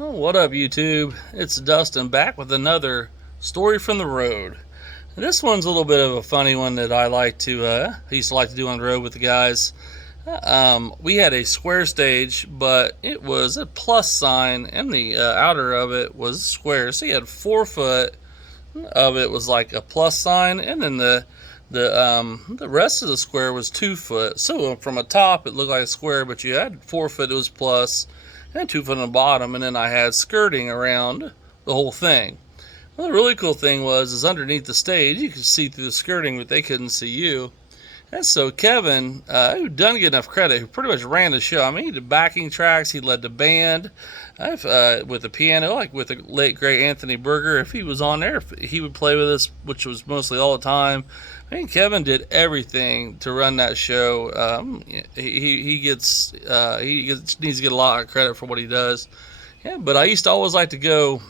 Oh, what up, YouTube? It's Dustin back with another story from the road. And this one's a little bit of a funny one that I used to like to do on the road with the guys. We had a square stage, but it was a plus sign, and the outer of it was square. So you had 4 foot of it was like a plus sign, and then the rest of the square was 2 foot. So from a top, it looked like a square, but you had 4 foot. It was plus, and 2 foot on the bottom, and then I had skirting around the whole thing. Well, the really cool thing is underneath the stage, you could see through the skirting, but they couldn't see you. And so Kevin, who doesn't get enough credit, who pretty much ran the show. I mean, he did backing tracks, he led the band with the piano, like with the late great Anthony Berger. If he was on there, he would play with us, which was mostly all the time. I mean, Kevin did everything to run that show. Needs to get a lot of credit for what he does. Yeah, but I used to always like to go.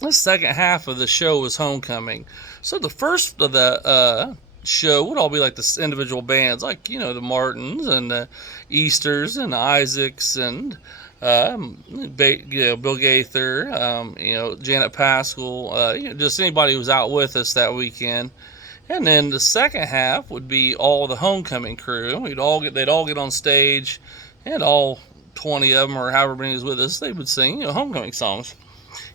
The second half of the show was Homecoming. So the first of the show would all be like the individual bands, like the Martins and the Easters and the Isaacs and Bill Gaither, Janet Pascal, just anybody who was out with us that weekend. And then the second half would be all the Homecoming crew. They'd all get on stage, and all 20 of them or however many was with us, they would sing Homecoming songs.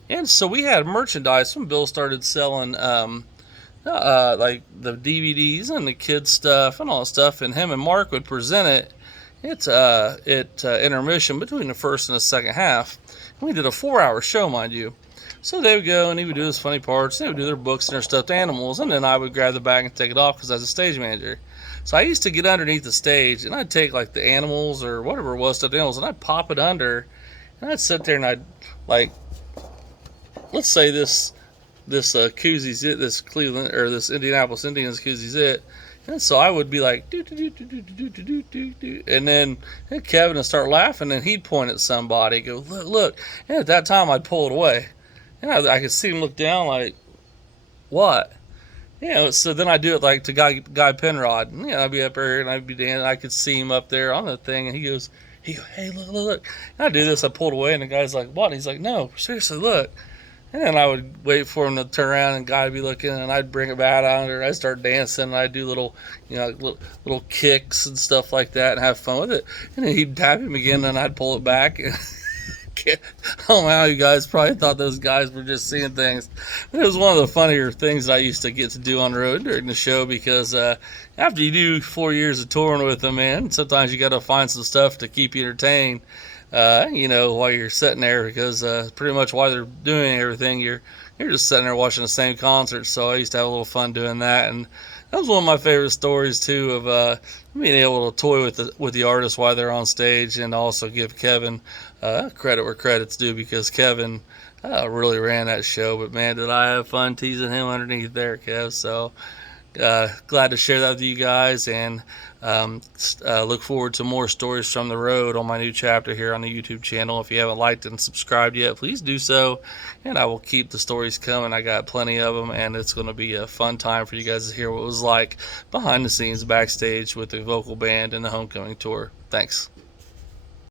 And so we had merchandise when Bill started selling like the DVDs and the kids stuff and all that stuff, and him and Mark would present it. It's intermission between the first and the second half. And we did a 4-hour show, mind you. So they would go and he would do his funny parts. They would do their books and their stuffed animals, and then I would grab the bag and take it off because I was a stage manager. So I used to get underneath the stage and I'd take like the animals or whatever it was, stuffed animals, and I'd pop it under, and I'd sit there and I'd like, let's say this koozies it, this Cleveland or this Indianapolis Indians koozies it. And so I would be like, do, do, do, do, do, do, do, do, do. And then Kevin would start laughing, and he'd point at somebody, go, look, look. And at that time, I'd pull it away. And I could see him look down like, what? So then I'd do it like to Guy Penrod. And, I'd be up there, and I'd be dancing. I could see him up there on the thing, and he goes, hey, look, look, look. And I'd do this, I pulled away, and the guy's like, what? And he's like, no, seriously, look. And then I would wait for him to turn around, and Guy would be looking, and I'd bring it back out, and I'd start dancing, and I'd do little kicks and stuff like that, and have fun with it. And then he'd tap him again, and I'd pull it back. Oh wow, you guys probably thought those guys were just seeing things. But it was one of the funnier things I used to get to do on the road during the show, because after you do 4 years of touring with them, man, sometimes you got to find some stuff to keep you entertained. While you're sitting there, because pretty much while they're doing everything, you're just sitting there watching the same concert. So I used to have a little fun doing that, and that was one of my favorite stories too, of being able to toy with the artists while they're on stage, and also give Kevin credit where credit's due, because Kevin really ran that show. But man, did I have fun teasing him underneath there, Kev. So glad to share that with you guys, and look forward to more stories from the road on my new chapter here on the YouTube channel. If you haven't liked and subscribed yet, please do so, and I will keep the stories coming. I got plenty of them, and it's going to be a fun time for you guys to hear what it was like behind the scenes backstage with the vocal band and the Homecoming tour. Thanks.